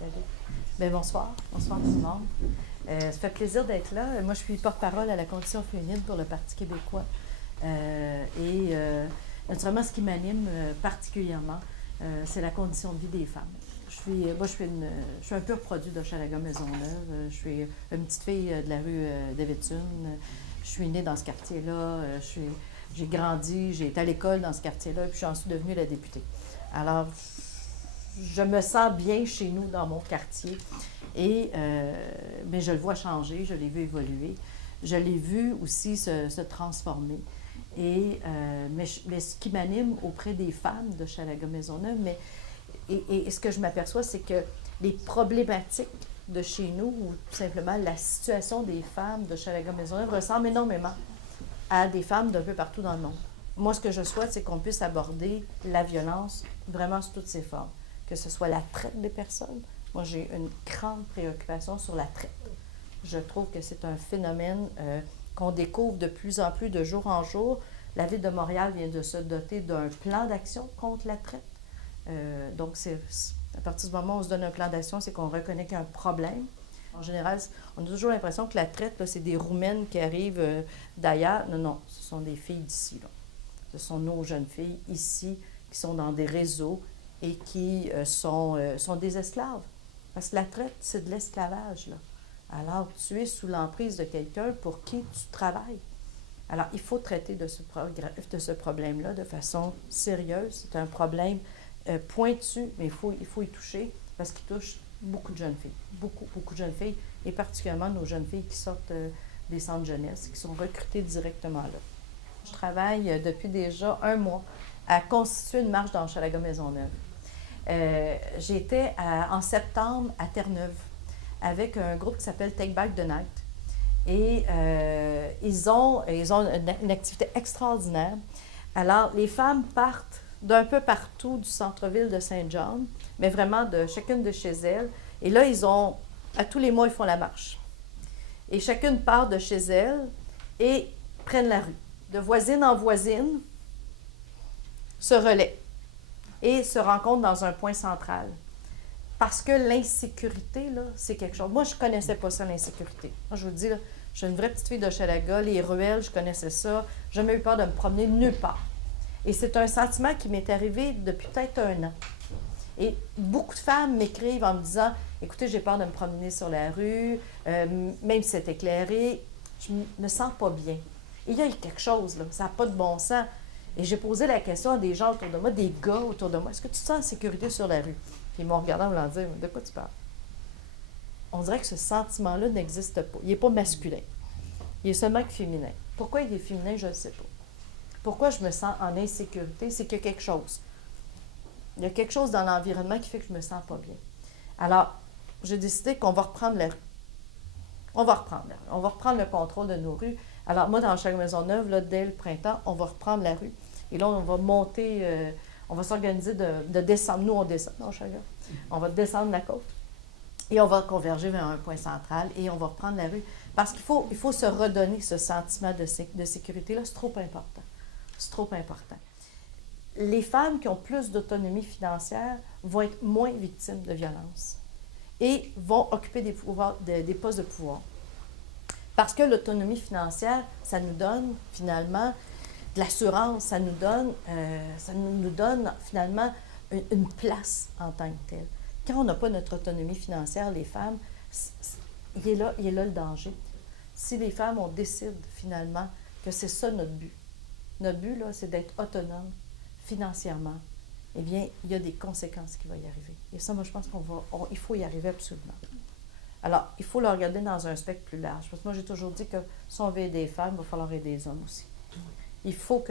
Salut. Bien, bonsoir. Bonsoir tout le monde. Ça fait plaisir d'être là. Moi, je suis porte-parole à la condition féminine pour le Parti québécois. Naturellement, ce qui m'anime particulièrement, c'est la condition de vie des femmes. Je suis un pur produit d'Hochelaga Maisonneuve. Je suis une petite fille de la rue des Béthunes. Je suis née dans ce quartier-là. J'ai grandi, j'ai été à l'école dans ce quartier-là, puis j'en suis devenue la députée. Alors, je me sens bien chez nous, dans mon quartier. Mais je le vois changer, je l'ai vu évoluer. Je l'ai vu aussi se transformer. Mais ce qui m'anime auprès des femmes de Hochelaga Maisonneuve, et ce que je m'aperçois, c'est que les problématiques de chez nous, ou tout simplement la situation des femmes de Hochelaga Maisonneuve, ressemble énormément à des femmes d'un peu partout dans le monde. Moi, ce que je souhaite, c'est qu'on puisse aborder la violence vraiment sous toutes ses formes. Que ce soit la traite des personnes. Moi, j'ai une grande préoccupation sur la traite. Je trouve que c'est un phénomène qu'on découvre de plus en plus de jour en jour. La Ville de Montréal vient de se doter d'un plan d'action contre la traite. Donc, à partir du moment où on se donne un plan d'action, c'est qu'on reconnaît qu'il y a un problème. En général, on a toujours l'impression que la traite, là, c'est des Roumaines qui arrivent d'ailleurs. Non, non, ce sont des filles d'ici, là. Ce sont nos jeunes filles ici qui sont dans des réseaux et qui sont des esclaves. Parce que la traite, c'est de l'esclavage, là. Alors, tu es sous l'emprise de quelqu'un pour qui tu travailles. Alors, il faut traiter de ce problème-là de façon sérieuse. C'est un problème pointu, mais il faut y toucher parce qu'il touche beaucoup de jeunes filles. Beaucoup, beaucoup de jeunes filles, et particulièrement nos jeunes filles qui sortent des centres jeunesse, qui sont recrutées directement là. Je travaille depuis déjà 1 mois à constituer une marche dans Hochelaga Maisonneuve. J'étais en septembre à Terre-Neuve avec un groupe qui s'appelle Take Back the Night. Et ils ont une activité extraordinaire. Alors, les femmes partent d'un peu partout du centre-ville de Saint-John, mais vraiment de chacune de chez elles. Et là, à tous les mois, ils font la marche. Et chacune part de chez elle et prennent la rue. De voisine en voisine, se relaient et se rencontrent dans un point central. Parce que l'insécurité, là, c'est quelque chose. Moi, je ne connaissais pas ça, l'insécurité. Moi, je vous dis, là, je suis une vraie petite fille d'Hochelaga, les ruelles, je connaissais ça. J'ai jamais eu peur de me promener nulle part. Et c'est un sentiment qui m'est arrivé depuis peut-être 1 an. Et beaucoup de femmes m'écrivent en me disant « Écoutez, j'ai peur de me promener sur la rue, même si c'est éclairé, je me sens pas bien. » Et il y a quelque chose, là, ça n'a pas de bon sens. Et j'ai posé la question à des gens autour de moi, des gars autour de moi, « Est-ce que tu te sens en sécurité sur la rue? » Puis ils m'ont regardé en me disant « De quoi tu parles? » On dirait que ce sentiment-là n'existe pas. Il n'est pas masculin. Il est seulement que féminin. Pourquoi il est féminin, je ne sais pas. Pourquoi je me sens en insécurité? C'est qu'il y a quelque chose. Il y a quelque chose dans l'environnement qui fait que je ne me sens pas bien. Alors, j'ai décidé qu'on va reprendre la rue. On va reprendre le contrôle de nos rues. Alors, moi, dans Hochelaga Maisonneuve, là, dès le printemps, on va reprendre la rue. Et là, on va monter, on va s'organiser de descendre. Nous, on descend dans Hochelaga. On va descendre la côte. Et on va converger vers un point central et on va reprendre la rue. Parce qu'il faut se redonner ce sentiment de sécurité-là. C'est trop important. C'est trop important. Les femmes qui ont plus d'autonomie financière vont être moins victimes de violence et vont occuper des postes de pouvoir. Parce que l'autonomie financière, ça nous donne finalement de l'assurance, ça nous donne finalement une place en tant que telle. Quand on n'a pas notre autonomie financière, les femmes, il est là le danger. Si les femmes, on décide finalement que c'est ça notre but. Notre but, là, c'est d'être autonome financièrement. Eh bien, il y a des conséquences qui vont y arriver. Et ça, moi, je pense qu'il faut y arriver absolument. Alors, il faut le regarder dans un spectre plus large. Parce que moi, j'ai toujours dit que si on veut aider les femmes, il va falloir aider les hommes aussi. Il faut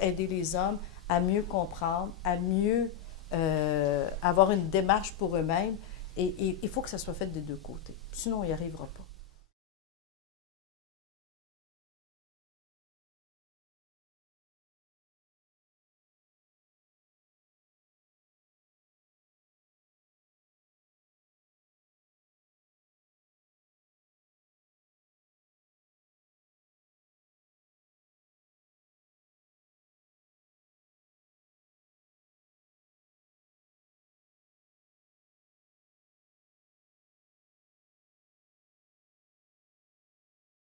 aider les hommes à mieux comprendre, à mieux avoir une démarche pour eux-mêmes. Et il faut que ça soit fait des 2 côtés. Sinon, on n'y arrivera pas.